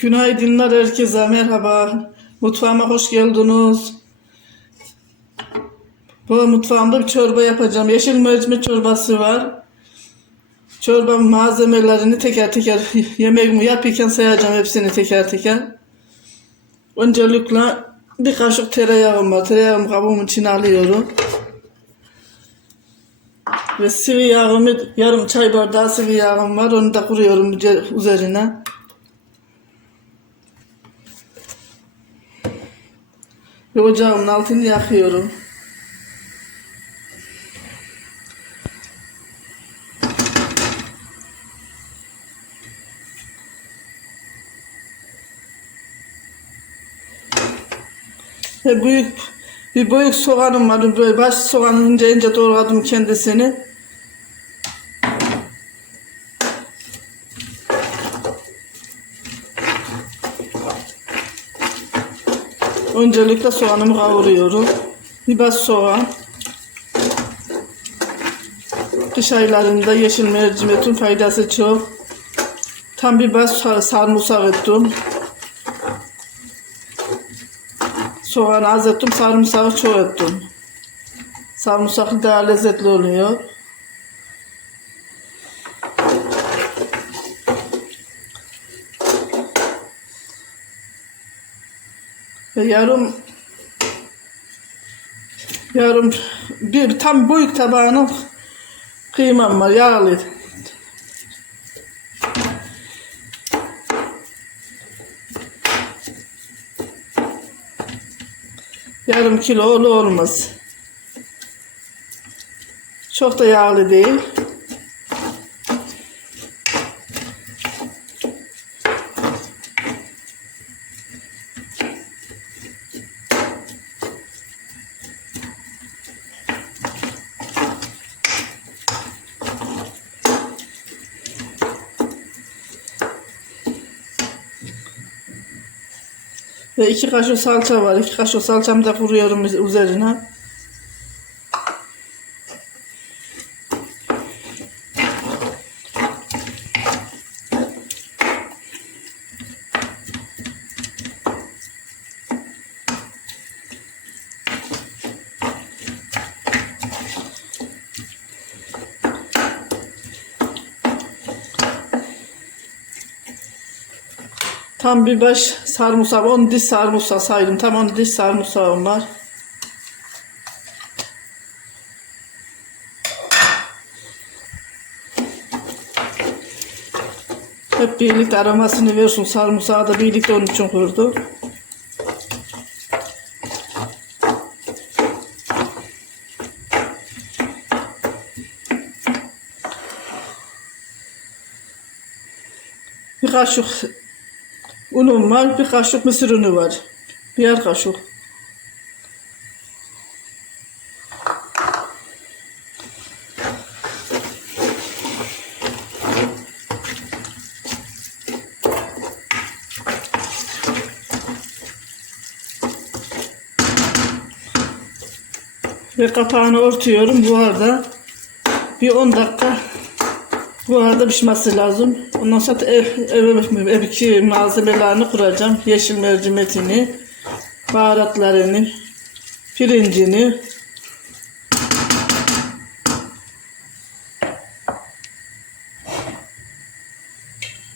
Günaydınlar herkese merhaba. Mutfağıma hoş geldiniz. Bu mutfağımda bir çorba yapacağım. Yeşil mercimek çorbası var. Çorbanın malzemelerini teker teker yemeğimi yapırken sayacağım hepsini teker teker. Öncelikle bir kaşık tereyağım var. Tereyağımı kabuğumun içine alıyorum. Ve sıvı yağımı yarım çay bardağı sıvı yağım var. Onu da kuruyorum üzerine. Ve ocağımın altını yakıyorum. Ve büyük bir büyük soğanım var. Böyle baş soğanı ince ince doğradım kendisini. Öncelikle soğanımı kavuruyorum. Bir baş soğan. Kış aylarında yeşil mercimekin faydası çok. Tam sar- sarımsak ettim. Soğanı az ettim, sarımsağı çok ettim. Sarımsak daha lezzetli oluyor. Yarım yarım bir tam büyük tabağının kıymam var yağlı. Yarım kilolu olmaz. Çok da yağlı değil. Ve iki kaşık salça var. İki kaşık salçamı da kuruyorum üzerine. Tam bir baş sarımsak, 10 diş sarımsak saydım. Tam 10 diş sarımsağım var. Hep birlikte aromasını versin. Sarımsağı da birlikte onun için kurdu. Bir kaşık unum var, bir kaşık mısır unu var. Birer kaşık. Ve kapağını örtüyorum bu arada. Bir 10 dakika bu arada pişmesi lazım. Ondan sonra ev, ev, evdeki malzemelerini kuracağım. Yeşil mercimeğini, baharatlarını, pirincini.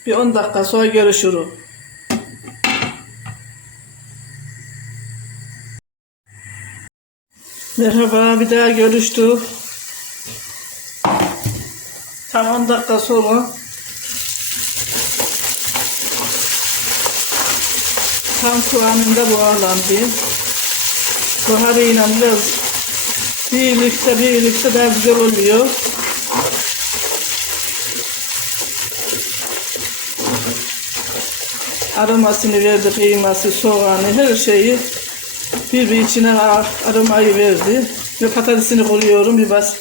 Bir 10 dakika sonra görüşürüz. Merhaba, bir daha görüştük. Tam 10 dakika sonra tam kıvamında buharlandı. Buharıyla biraz birlikte birlikte daha güzel oluyor. Aromasını verdi, kıyması, soğanı, her şeyi bir içine aromayı verdi. Ve patatesini koyuyorum bir bas.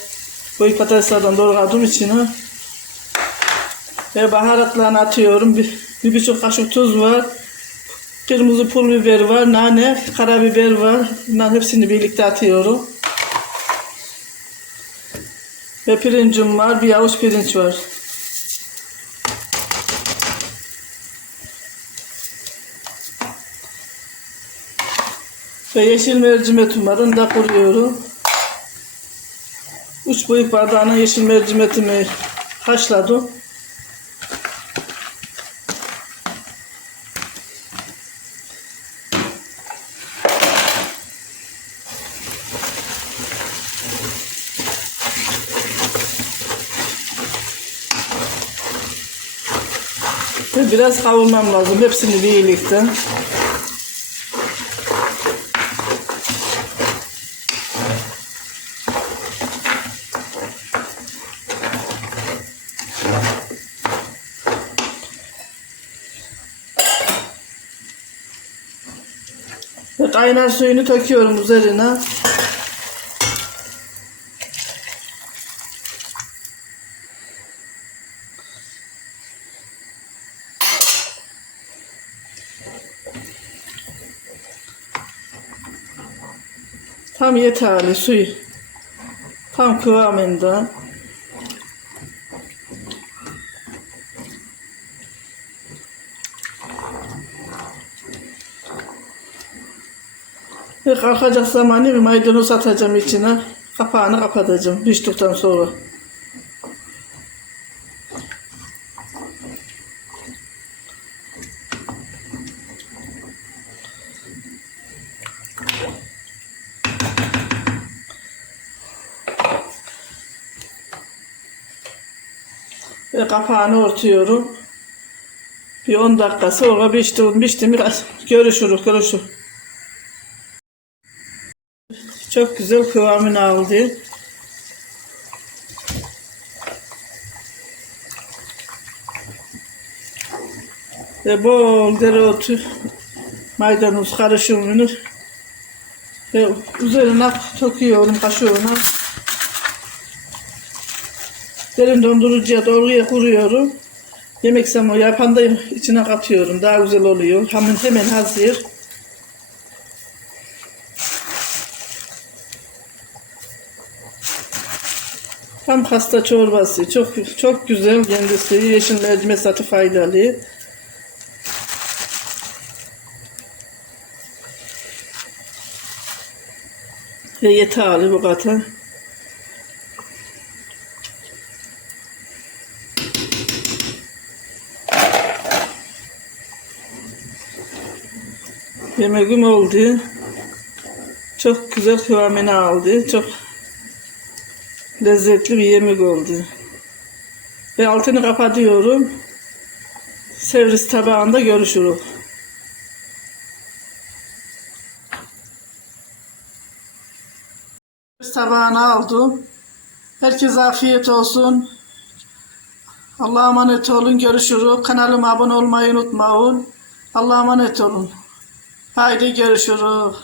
Koyu patateslerden doğradım içine ve baharatlarını atıyorum. Bir, bir buçuk kaşık tuz var. Kırmızı pul biber var, nane, karabiber var. Bunların hepsini birlikte atıyorum. Ve pirincim var, bir avuç pirinç var. Ve yeşil mercimekim var, onu da kuruyorum. Üç boyut bardağına yeşil mercimetimi haşladım. Biraz kavurmam lazım. Hepsini birlikte. Kaynar suyunu döküyorum üzerine. Tam yeterli suyu. Tam kıvamında. Ve kalkacak zamanı bir maydanoz atacağım içine. Kapağını kapatacağım piştikten sonra. Ve kapağını örtüyorum. Bir 10 dakika sonra pişti, pişti mi görüşürüz, görüşürüz. Çok güzel kıvamını aldı. Ve bol dereotu, maydanoz karışımını ve üzerine döküyorum kaşığına. Derin dondurucuya doğruya kuruyorum. Yemek zamanı yapan da içine katıyorum. Daha güzel oluyor. Hemen hemen hazır. Tam hasta çorbası. Çok çok güzel kendisi. Yeşil mercimek satı faydalı. Ve yeterli bu kadar. Yemeğim oldu. Çok güzel kıvamını aldı. Çok lezzetli bir yemek oldu. Ve altını kapatıyorum. Servis tabağında görüşürüz. Servis tabağını aldım. Herkese afiyet olsun. Allah'a emanet olun. Görüşürüz. Kanalıma abone olmayı unutmayın. Allah'a emanet olun. Haydi görüşürüz.